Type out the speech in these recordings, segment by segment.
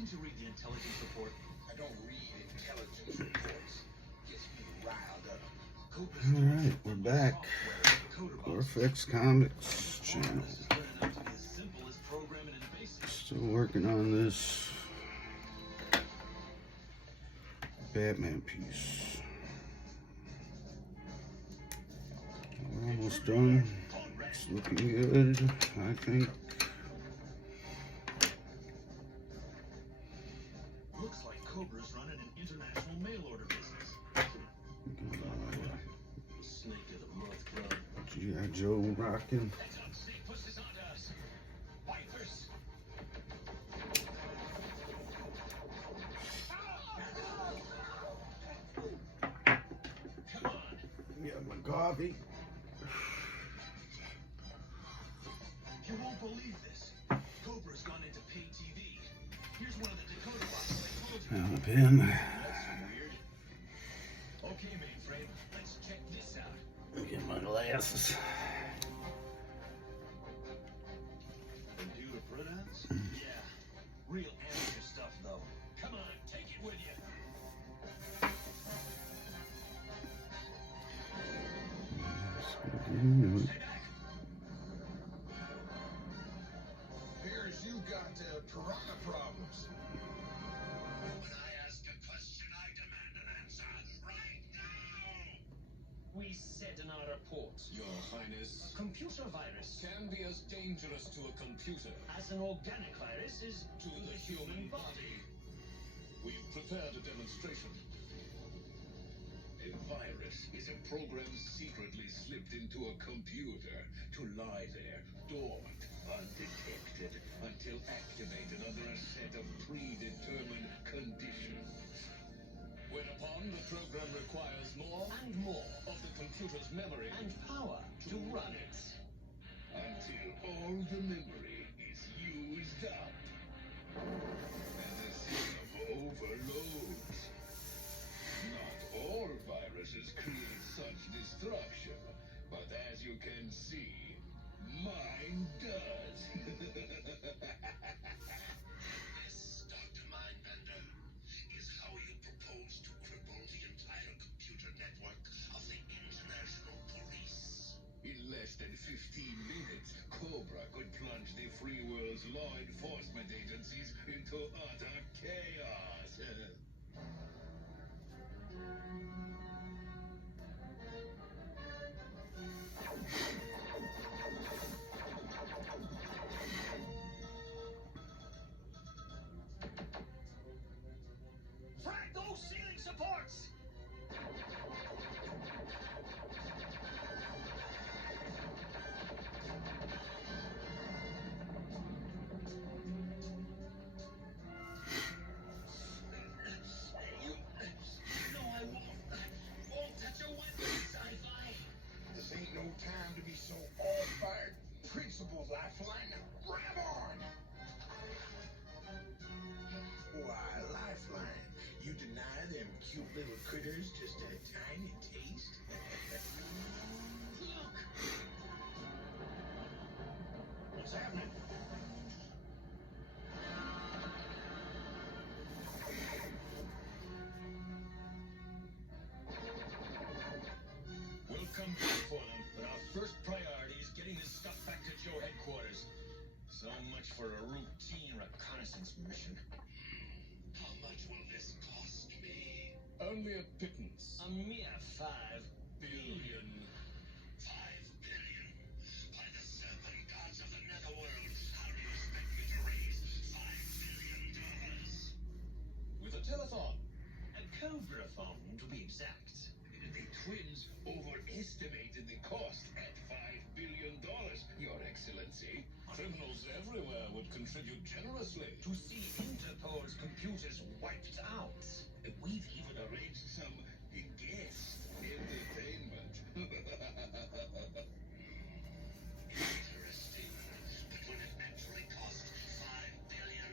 Didn't you read the intelligence report? I don't read intelligence reports. Gets me riled up. Alright, we're back. GORFEX Comics channel. Still working on this Batman piece. We're almost done. It's looking good, I think. Looks like Cobra's running an international mail order business. Snake to the month club. G.I. Joe rocking. Snake puts this onto us. Wipers. Come on. Got my coffee. You won't believe this. Cobra's gone into pay TV. Here's one of the decoder boxes I told you. And a pen. That's weird. Okay, mainframe, let's check this out. Get my glasses. Computer printouts? Yeah. Real amateur stuff, though. Come on, take it with you. Stay back. Appears you got piranha problems. When I ask a question, I demand an answer right now. We said in our report, Your Highness, a computer virus can be as dangerous to a computer as an organic virus is to the human body. We've prepared a demonstration. A virus is a program secretly slipped into a computer to lie there, dormant, undetected, until activated under a set of predetermined conditions. Whereupon the program requires more and more of the computer's memory and power to run it. Until all the memory is used up. And the system overloads. Not all viruses create such destruction, but as you can see, mine does. This, Dr. Mindbender, is how you propose to cripple the entire computer network of the international police. In less than 15 minutes, Cobra could plunge the free world's law enforcement agencies into utter chaos. Frag those ceiling supports! You know I won't touch a weapon, sci-fi. This ain't no time to be so all-fired. Principles, Lifeline. Grab on! Why, Lifeline, you deny them cute little critters just a tiny taste? Look! What's happening? We'll come back for them, but our first priority is getting this stuff back to Joe headquarters. So much for a routine reconnaissance mission. How much will this cost me? Only a pittance. A mere 5 billion. 5 billion? By the serpent gods of the netherworld, how do you expect me to raise $5 billion? With a telethon. A Cobra phone, to be exact. The twins overestimated the cost at $5 billion, Your Excellency. Criminals everywhere would contribute generously to see Interpol's computers wiped out. We've even arranged some guest entertainment. Interesting. But will it actually cost $5 billion?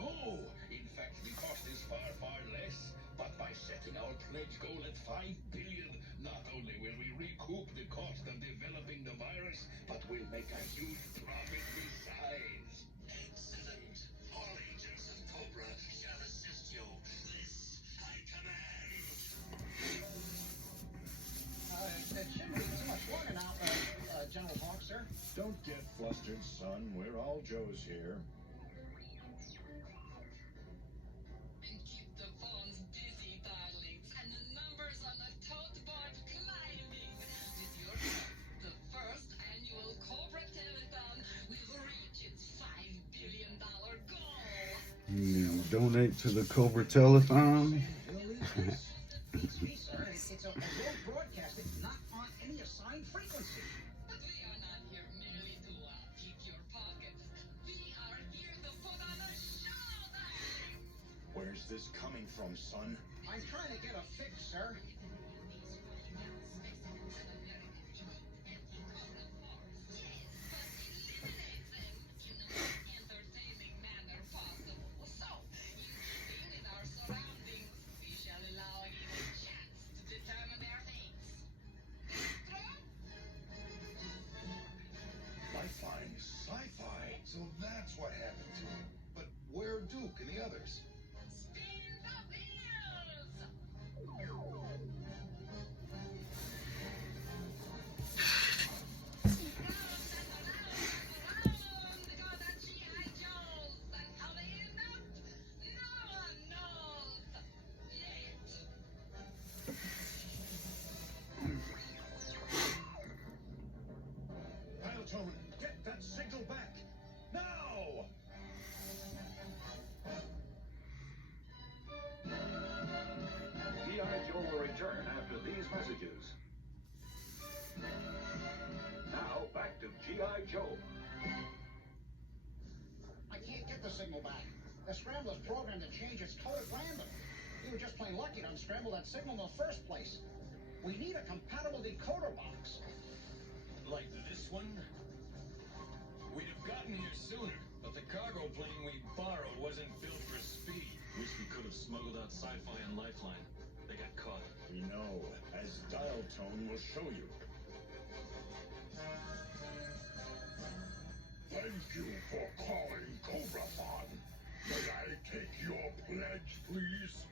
No! In fact, the cost is far, far less. But by setting our pledge goal at $5 billion, not only will we recoup the cost of developing the virus, but we'll make a huge profit besides. Excellent. All agents of Cobra all Joes here. And keep the phones busy, darlings, and the numbers on the tote board climbing. With your help, the first annual Cobra Telethon will reach its $5 billion goal. You donate to the Cobra Telethon. It's a road broadcast. It's not on any assigned frequency. But we are not here merely to pick your pockets. We are here to put on a show, darling. Where's this coming from, son? I'm trying to get a fix, sir. Lifeline, sci-fi. So that's what happened to him. But where are Duke and the others? Tone, get that signal back! Now! G.I. Joe will return after these messages. Now, back to G.I. Joe. I can't get the signal back. The scrambler's programmed to change its code at random. We were just plain lucky to unscramble that signal in the first place. We need a compatible decoder box. Like this one? We'd have gotten here sooner, but the cargo plane we borrowed wasn't built for speed. Wish we could have smuggled out Sci-Fi and Lifeline. They got caught. We know, as dial tone will show you. Thank you for calling Cobrathon. May I take your pledge, please?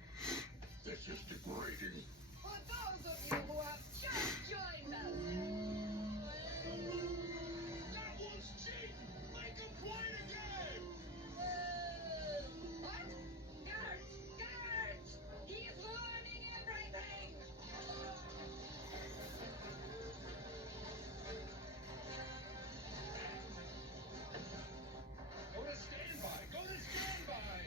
This is degrading. For those of you who have just joined us. That was cheap! Make him play again! What? Gert! He's ruining everything! Go to standby! Go to standby!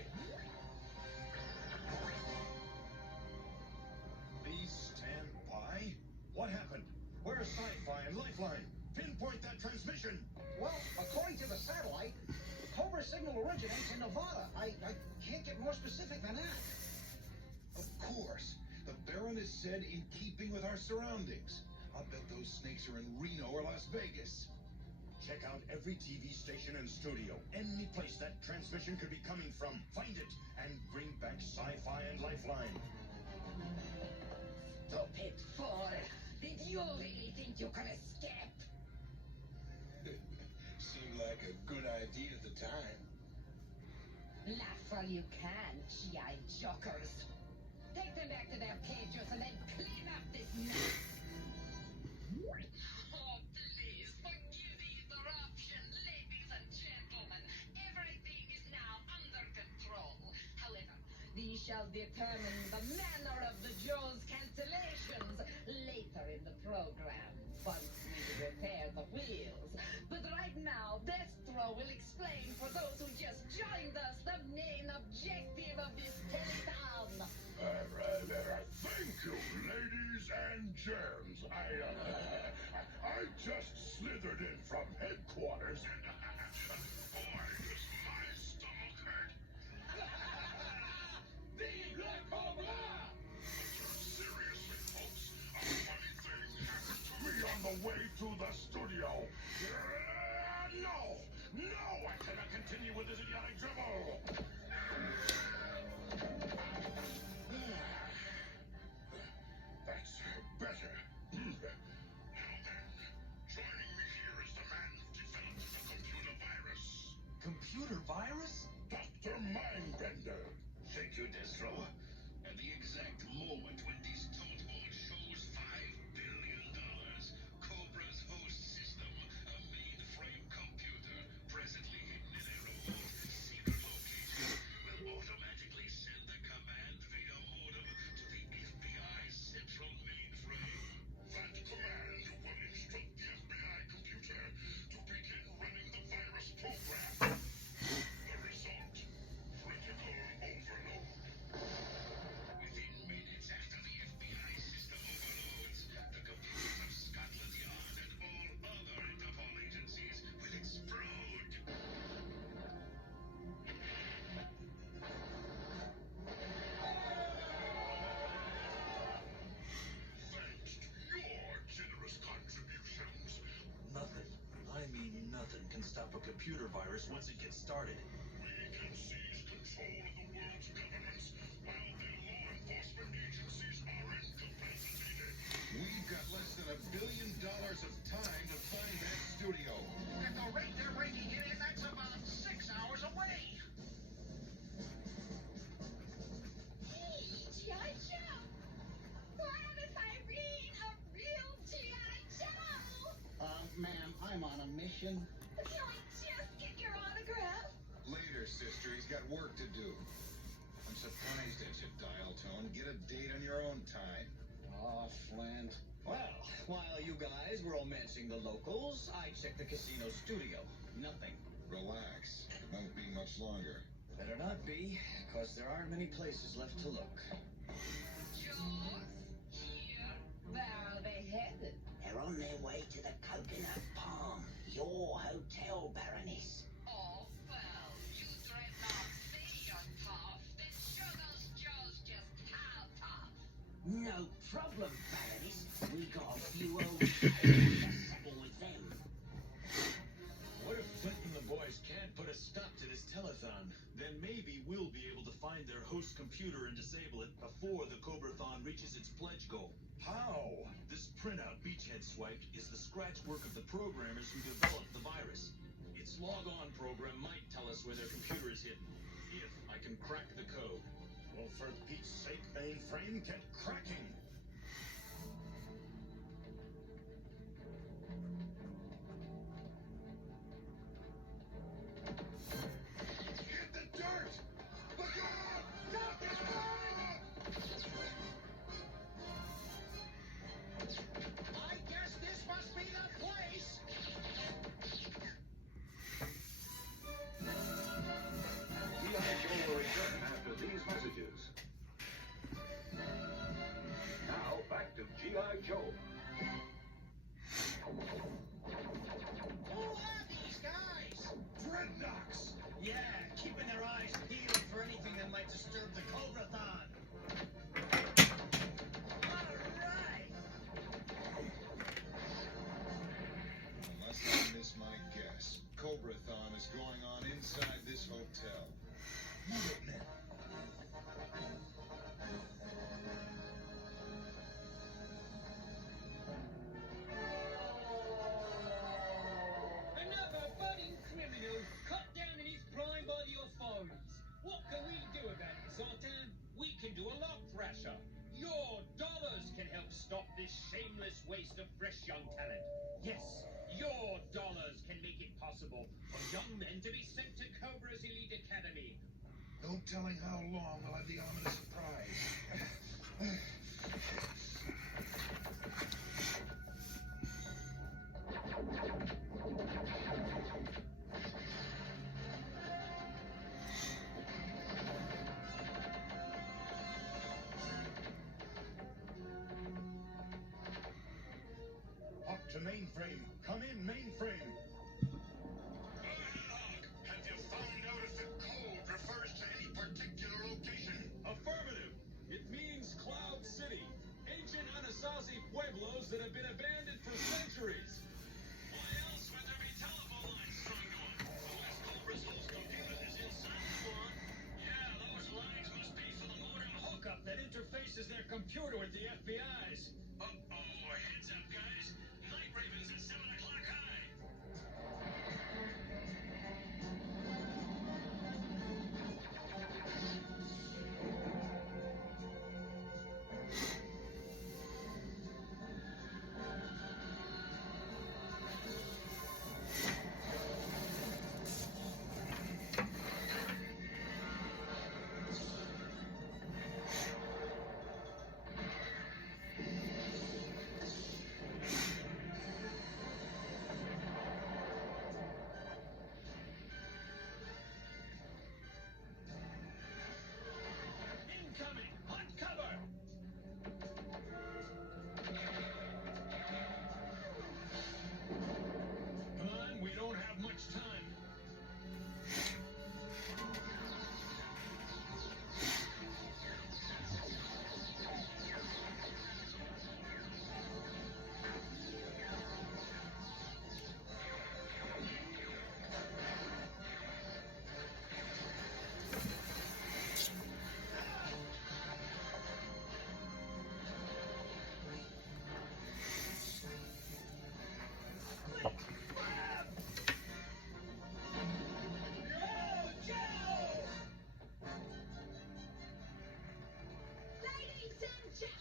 Please stand by? What happened? Where's Sci-Fi and Lifeline? Pinpoint that transmission! Well, according to the satellite, Cobra signal originates in Nevada. I can't get more specific than that. Of course. The Baron is said in keeping with our surroundings. I'll bet those snakes are in Reno or Las Vegas. Check out every TV station and studio. Any place that transmission could be coming from. Find it and bring back Sci-Fi and Lifeline. Stupid fool! Did you really think you could escape? Seemed like a good idea at the time. Laugh while you can, GI jokers. Take them back to their cages and then clean up this mess. Oh, please, forgive the interruption, ladies and gentlemen. Everything is now under control. However, we shall determine the manner of the Joe's cancellations later in the program, once we repair the wheels. But right now, Destro will explain for those who just joined us the main objective of this telethon. Thank you, ladies and germs. I just slithered in from headquarters and boy, does my stomach hurt. Vive Cobra! Seriously, folks, a funny thing happened to me on the way to the studio. No, I cannot continue with this idiotic dribble. That's better. virus once it gets started. We can seize control of the world's governments while their law enforcement agencies are incapacitated. We've got less than $1 billion of time to find that studio. At the rate they're breaking it in, that's about 6 hours away. Hey, G.I. Joe! Promise Irene a real G.I. Joe! Ma'am, I'm on a mission. Can I just get your autograph? Later, sister. He's got work to do. I'm surprised at you, dial tone. Get a date on your own time. Oh, Flint. Well, while you guys were romancing the locals, I checked the casino studio. Nothing. Relax. It won't be much longer. Better not be, because there aren't many places left to look. Jaws? Here? Where are they headed? They're on their way to the Coconut Palm, your hotel, Baroness. Oh, well, you dread not say you're tough, then show those Jaws just how tough. No problem, Baroness. We got a few old tales to settle with them. What if Flint and the boys can't put a stop to this telethon? Then maybe we'll be able to find their host computer and disable it before the Cobrathon reaches its pledge goal. How? This printout Beachhead swiped is the scratch work of the programmers who developed the virus. Its log-on program might tell us where their computer is hidden, if I can crack the code. Well, for Pete's sake, mainframe, get cracking. Hit the dirt! Look out! Stop this I guess this must be the place. G.I. Joe will return after these messages. Now, back to G.I. Joe. Who are these guys? Dreadnoks! Yeah, keeping their eyes peeled for anything that might disturb the Cobrathon. All right! Unless I miss my guess, Cobrathon is going on inside this hotel. Move it, men. Another budding criminal cut down in his prime by the authorities. What can we do about it, Zoltan? We can do a lot, Thrasher. Your dollars can help stop this shameless waste of fresh young talent. Yes, your dollars can make it possible for young men to be sent to Cobra's Elite Academy. No telling how long we'll have the ominous surprise. Up to mainframe. Come in, mainframe. Have you found out if the code refers to any particular location? Affirmative. It means Cloud City, ancient Anasazi pueblos that have been abandoned for centuries. Why else would there be telephone lines strung to them? Unless Cobra's host computer is inside the one. Yeah, those lines must be for the modem hookup that interfaces their computer with the FBI's. Uh-oh, heads up, guys. Night Raven's at 7 o'clock high.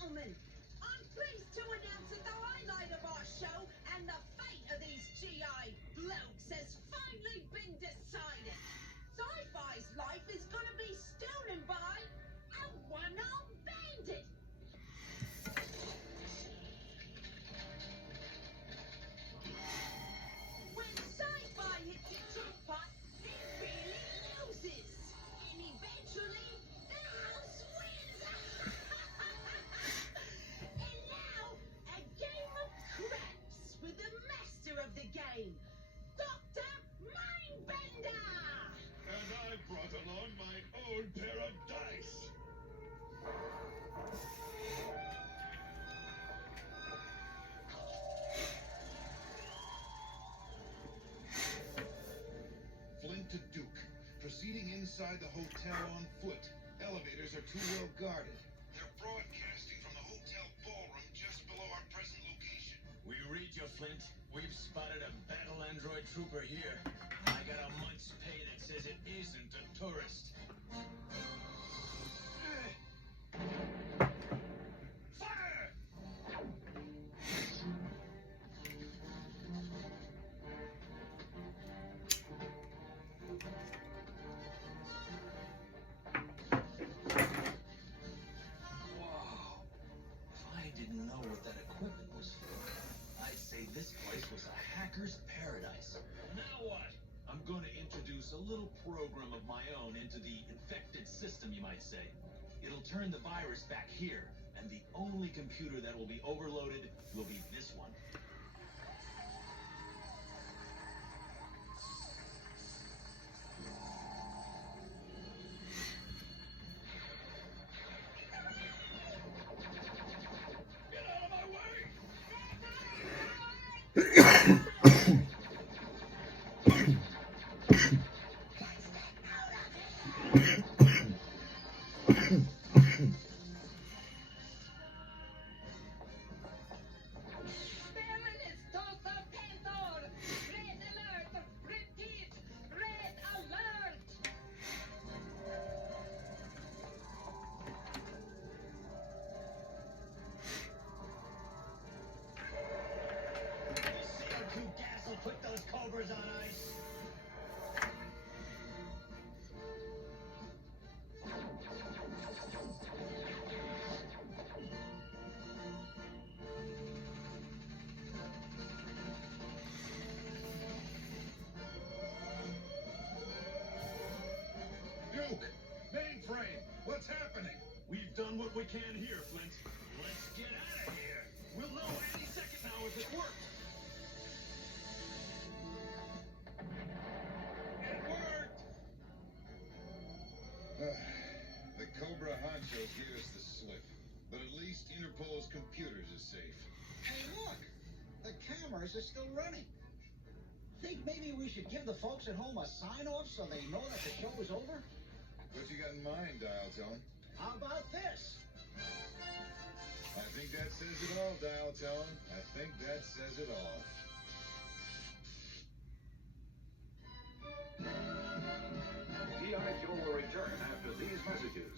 gentlemen, I'm pleased to announce that the highlight of our show and the fate of these GI blokes has finally been decided. Sci-Fi's life is gonna be stolen by a one-armed bandit. When Sci-Fi hits the jackpot, it really loses. And eventually, the house wins. And now, a game of craps with the master of the game, Dr. Mindbender. And I brought along my own pair of dice. Flint to Duke. Proceeding inside the hotel on foot. Elevators are too well guarded. They're broadcasting from the hotel ballroom just below our present location. We read you, Flint. We've spotted a battle android trooper here. I got a month's pay that says it isn't a tourist. Fire! Wow. If I didn't know what that equipment was for, I'd say this place was a hacker's paradise. Now what? I'm going to introduce a little program of my own into the infected system, you might say. It'll turn the virus back here, and the only computer that will be overloaded will be this one. Get out of my way! Baroness Tosa Panther! Red alert! Repeat! Red alert! The CO2 gas will put those cobras on ice. Duke! Mainframe! What's happening? We've done what we can here, Flint. Let's get out of here. We'll know any second now if it worked. It worked! The Cobra honcho gave us the slip. But at least Interpol's computers is safe. Hey, look! The cameras are still running. Think maybe we should give the folks at home a sign-off so they know that the show is over? What you got in mind, Dial Tone? How about this? I think that says it all, Dial Tone. I think that says it all. G.I. Joe will return after these messages.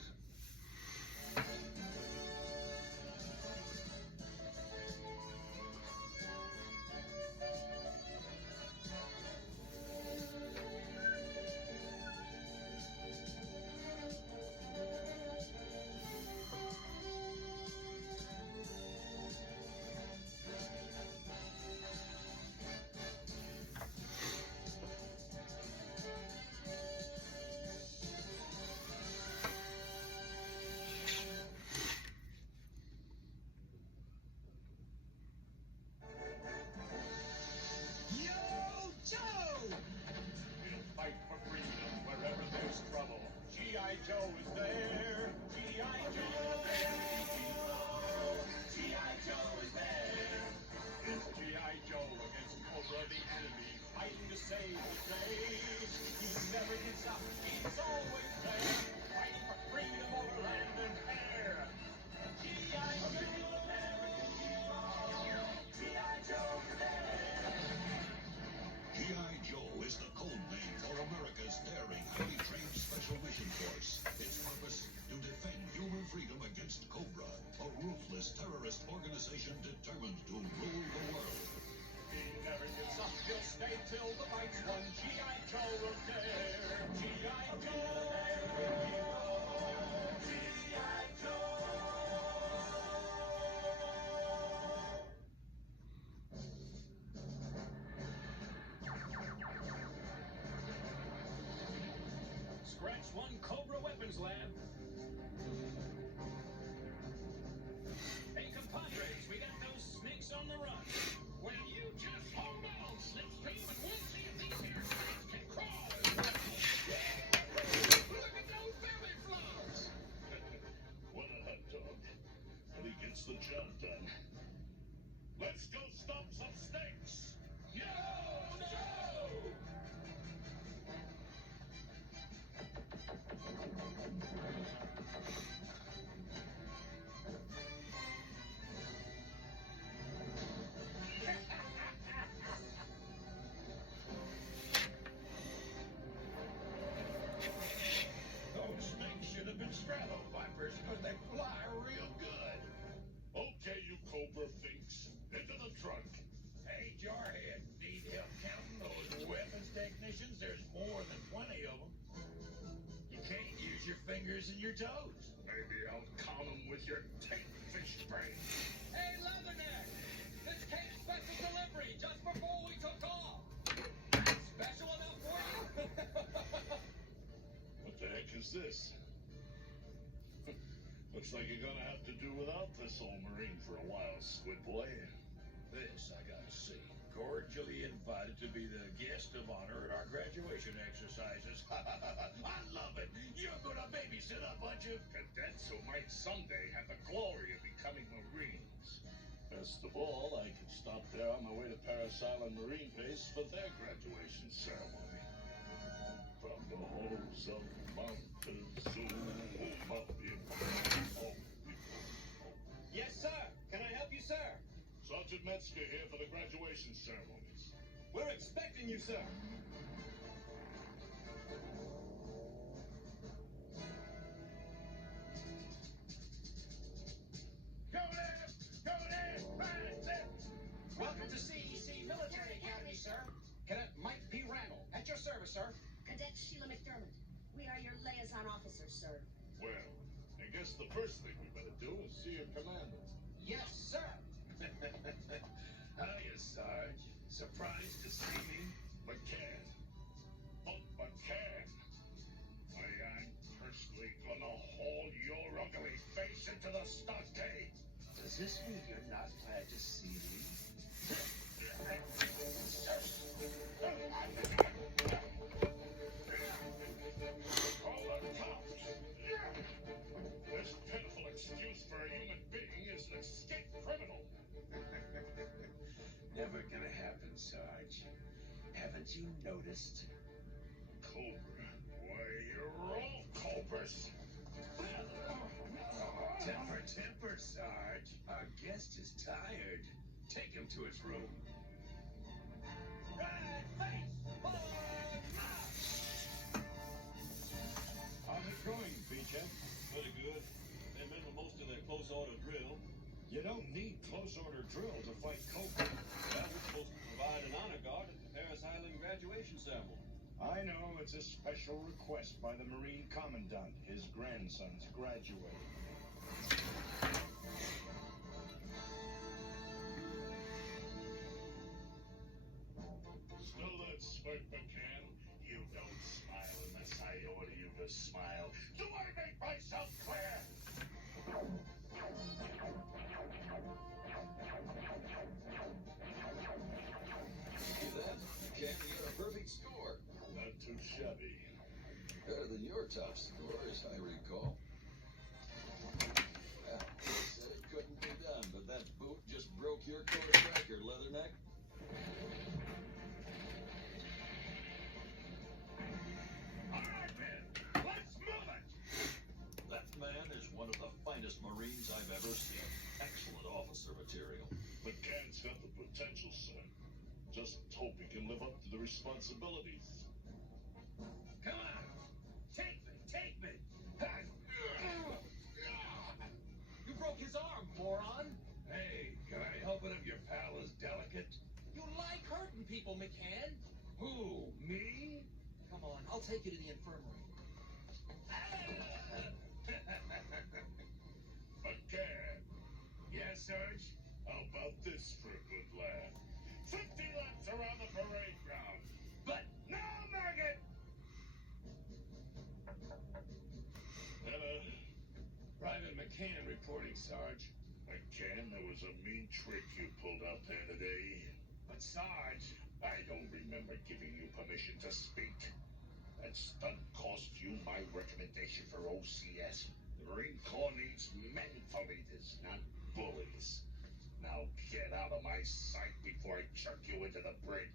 stay till the fight's won. G.I. Joe repair. G.I. Joe. G.I. Joe. Scratch one Cobra Weapons Lab. Hey, compadres, we got those snakes on the run. Well, you just hold on, Slipstream, and we'll see if these here snakes can crawl. Look at those belly flops. What a hot dog. But he gets the job done. Let's go stop some snakes. Yo, no! Those snakes should have been straddle vipers, because they fly real good. Okay, you Cobra finks. Into the trunk. Hey, Jarhead, need help counting those weapons technicians? There's more than plenty of them. You can't use your fingers and your toes. Maybe I'll count them with your tank fish brain. Hey, Leatherneck! This came special delivery just before we took off. Special enough for you? What the heck is this? Looks like you're gonna have to do without this old Marine for a while, Squid Boy. This I gotta see. Cordially invited to be the guest of honor at our graduation exercises. I love it. You're gonna babysit a bunch of Cadets who might someday have the glory of becoming Marines. Best of all, I could stop there on my way to Paris Island Marine Base for their graduation ceremony. From the halls of Montezuma. Yes, sir. Can I help you, sir? Sergeant Metzger here for the graduation ceremonies. We're expecting you, sir. Go there! Go there! Right there! Welcome to CEC Military Academy, sir. Cadet Mike P. Randall, at your service, sir. Cadet Sheila McDermott. We are your liaison officers, sir. Well, I guess the first thing we better do is see your commander. Yes, sir. Hiya, Sarge. Surprised to see me? McCann. Oh, McCann. I ain't personally gonna haul your ugly face into the stockade. Does this mean you're not glad to see me? Call the cops. This pitiful excuse for a human being is an escaped criminal. Never gonna happen, Sarge. Haven't you noticed? Cobra. Why, you're all cobras. Temper, Sarge. Our guest is tired. Take him to his room. Right face! How's it going, Beachhead? Pretty good. They've been to most of their close order drill. You don't need close order drill to fight Cobra. That was supposed to provide an honor guard at the Paris Island graduation ceremony. I know it's a special request by the Marine Commandant. His grandson's graduating. Still that smirk, McCann? You don't smile unless I order you to smile. Do I make myself clear? See that? Kane, you got a perfect score. Not too shabby. Better than your top score, as I recall. Well, they said it couldn't be done, but that boot just broke your course record, Leatherneck. All right, men. Let's move it. That man is one of the finest Marines I've ever seen. Excellent officer material. McCann's got the potential, sir. Just hope he can live up to the responsibilities. Come on. Take me. You broke his arm, moron. Hey, can I help it if your pal is delicate? You like hurting people. people, McCann. Who, me? Come on, I'll take you to the infirmary. McCann. Yeah, Sarge? How about this for a good laugh? 50 laps around the parade ground. But no maggot! Private McCann reporting, Sarge. McCann, there was a mean trick you pulled out there today. But Sarge, I don't remember giving you permission to speak. That stunt cost you my recommendation for OCS. The Marine Corps needs men for leaders, not bullies. Now get out of my sight before I chuck you into the brig.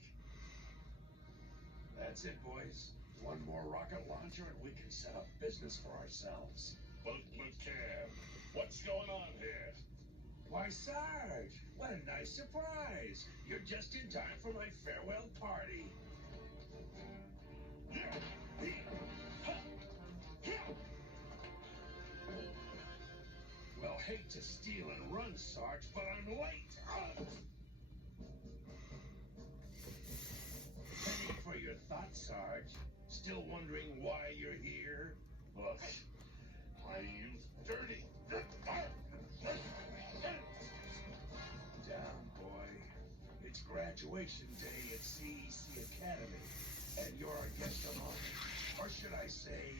That's it, boys. One more rocket launcher and we can set up business for ourselves. But McCann, what's going on here? Why, Sarge, what a nice surprise. You're just in time for my farewell party. Well, hate to steal and run, Sarge, but I'm late. Penny for your thoughts, Sarge. Still wondering why you're here? Look, why you dirty. Down, boy. It's graduation day at CEC Academy, and you're our guest of honor. Or should I say,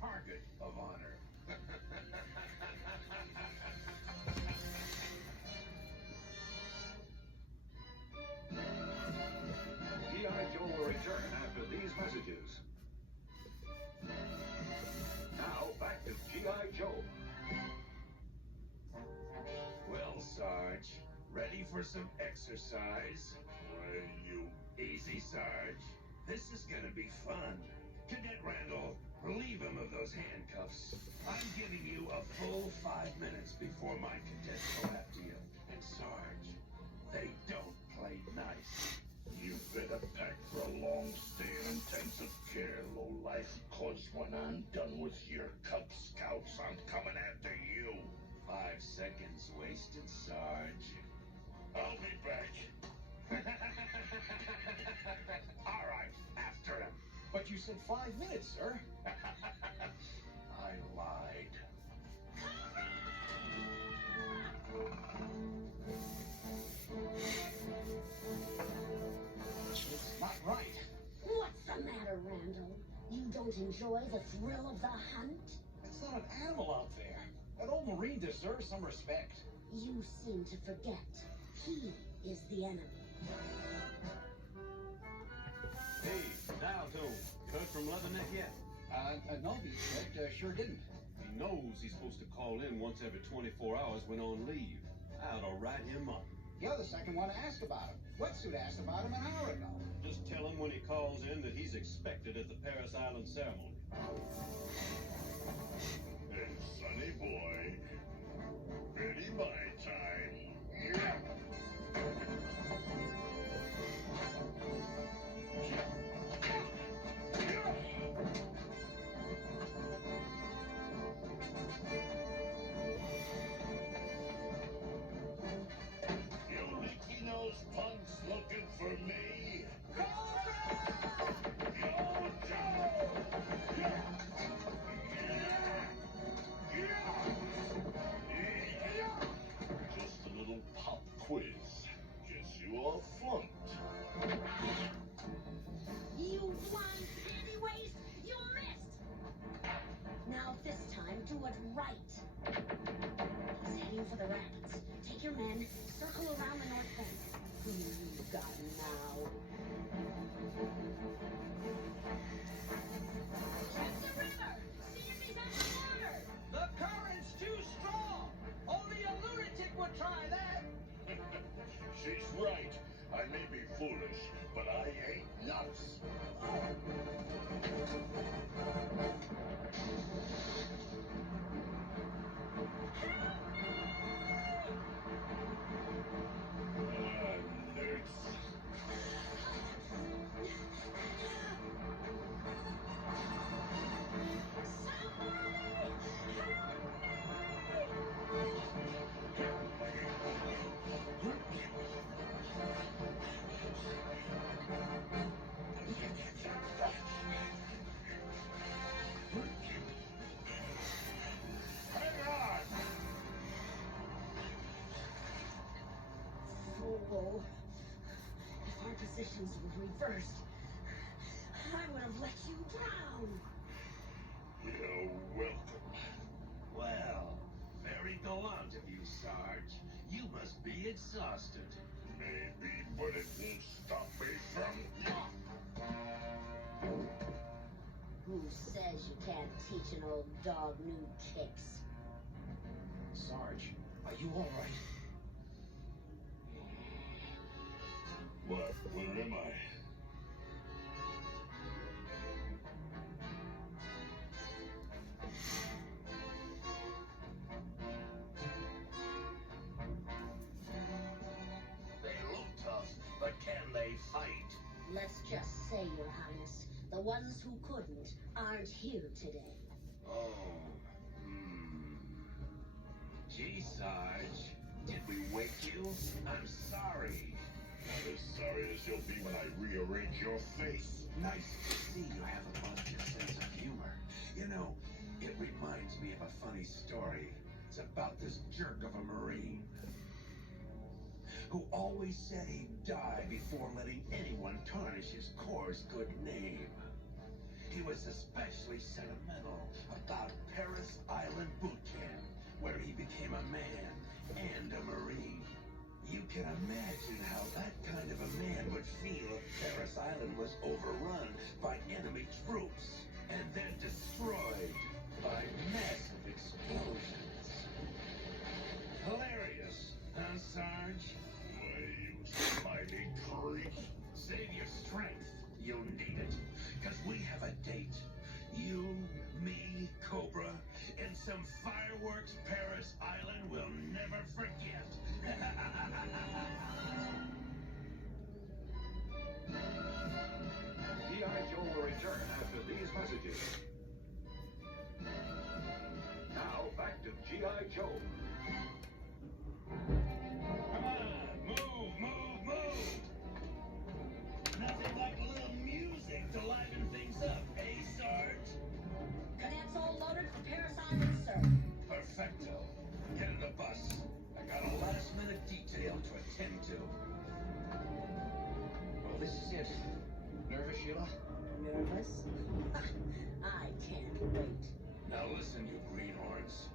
target of honor. G.I. Joe will return after these messages. Now, back to G.I. Joe. Well, Sarge, ready for some exercise? Why, you easy, Sarge. This is gonna be fun. Cadet Randall, relieve him of those handcuffs. I'm giving you a full 5 minutes before my cadets go after you. And Sarge, they don't play nice. You better pack for a long stay in intensive care, lowlife, cause when I'm done with your Cub Scouts, I'm coming after you. 5 seconds wasted, Sarge. I'll be back. All right, after him. But you said 5 minutes, sir. I lied. It's not right. What's the matter, Randall? You don't enjoy the thrill of the hunt? It's not an animal out there. That old Marine deserves some respect. You seem to forget. He is the enemy. Hey, dial tone. You heard from Leatherneck yet? No, he said, sure didn't. He knows he's supposed to call in once every 24 hours when on leave. I ought to write him up. You're the second one to ask about him. Wetsuit asked about him an hour ago. Just tell him when he calls in that he's expected at the Paris Island ceremony. And Sonny boy, ready my time. You leaky nose punks looking for me? Yo, Joe! Just a little pop quiz. Guess you all flunked. You won, anyways. You missed. Now this time, do it right. He's heading for the rapids. Take your men, circle around the north bank. Who you got now? Check the river. See if he's underwater. The current's too strong. Only a lunatic would try that. She's right. I may be foolish, but I ain't nuts. Nerds. conditions were reversed, I would have let you drown. You're welcome. Well, very gallant of you, Sarge. You must be exhausted. Maybe, but it won't stop me from... Who says you can't teach an old dog new kicks? Sarge, are you all right? What? Where am I? They look tough, but can they fight? Let's just say, Your Highness, the ones who couldn't aren't here today. Oh, Gee, Sarge, did we wake you? I'm sorry. Not as sorry as you'll be when I rearrange your face. Nice to see you have a positive sense of humor. You know, it reminds me of a funny story. It's about this jerk of a Marine who always said he'd die before letting anyone tarnish his Corps' good name. He was especially sentimental about Paris Island boot camp, where he became a man and a Marine. You can imagine how that kind of a man would feel if Paris Island was overrun by enemy troops and then destroyed by massive explosions. Hilarious, huh, Sarge? Why, you slimy creep. Save your strength. You'll need it. Because we have a date. You, me, Cobra, and some fireworks Paris Island will never forget. G.I. Joe will return after these messages. Now, back to G.I. Joe. Come on, move! Nothing like a little music to liven things up, eh, Sarge? Cadets all loaded for Paris Island, sir. Perfecto. Get in the bus. I got a last-minute detail to attend to. Well, this is it. Nervous, Sheila? Nervous? I can't wait. Now listen, you greenhorns.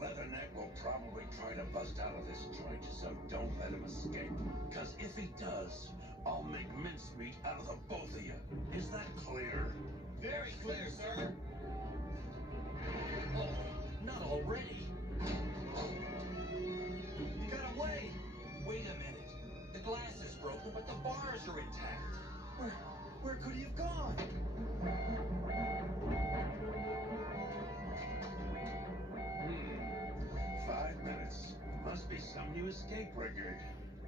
Leatherneck will probably try to bust out of this joint, so don't let him escape. Because if he does, I'll make mincemeat out of the both of you. Is that clear? Very clear, sir. Oh, not already. You got away. Wait a minute. The glass is broken, but the bars are intact. Where could he have gone? 5 minutes. Must be some new escape record.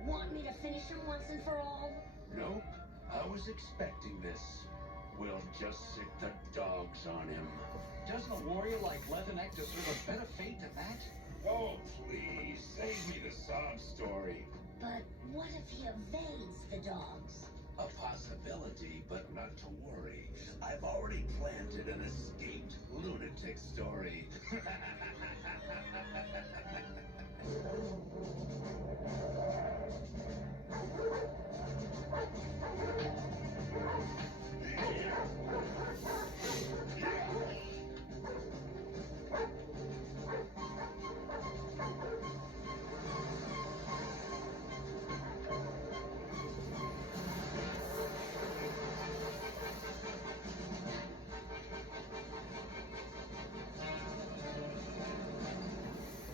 Want me to finish him once and for all? Nope. I was expecting this. We'll just sick the dogs on him. Doesn't a warrior like Leatherneck deserve a better fate than that? Oh, please. Save me the sob story. But what if he evades the dogs? A possibility, but not to worry. I've already planted an escaped lunatic story.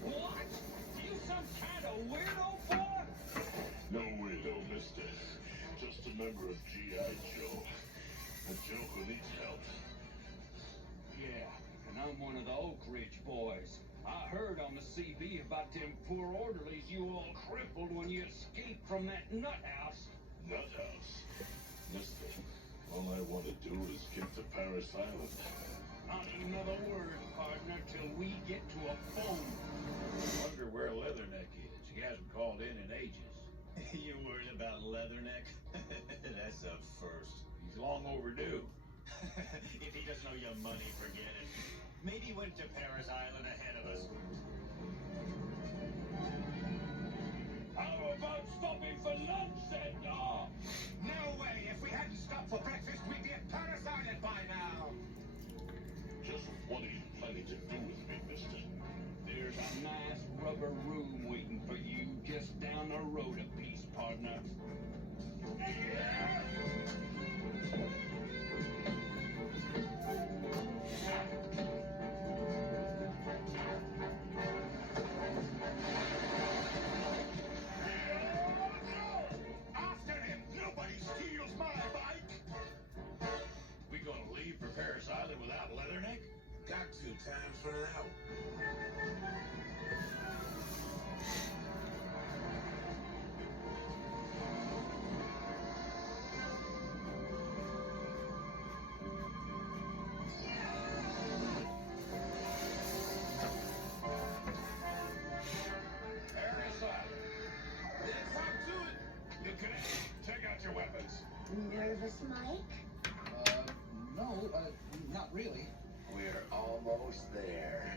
What? You some kind of weirdo, boy? No weirdo, mister. Just a member of G.I. Joe. A Joe who needs help. Yeah, and I'm one of the Oak Ridge boys. I heard on the CB about them poor orderlies you all crippled when you escaped from that nut house. Nut house. Mister, all I want to do is get to Paris Island. Not another word, partner, till we get to a phone. Wonder where Leatherneck is. He hasn't called in ages. You worried about Leatherneck? That's a first. He's long overdue. If he doesn't owe you money, forget it. Maybe he went to Paris Island ahead of us. How about stopping for lunch then? No rubber room waiting for you just down the road a piece, partner. After him! Nobody steals my bike! We gonna leave for Paris Island without Leatherneck? Got to, time's running out. Paris Island. Let's hop to it. Lieutenant, take out your weapons. Nervous, Mike? No, not really. We're almost there.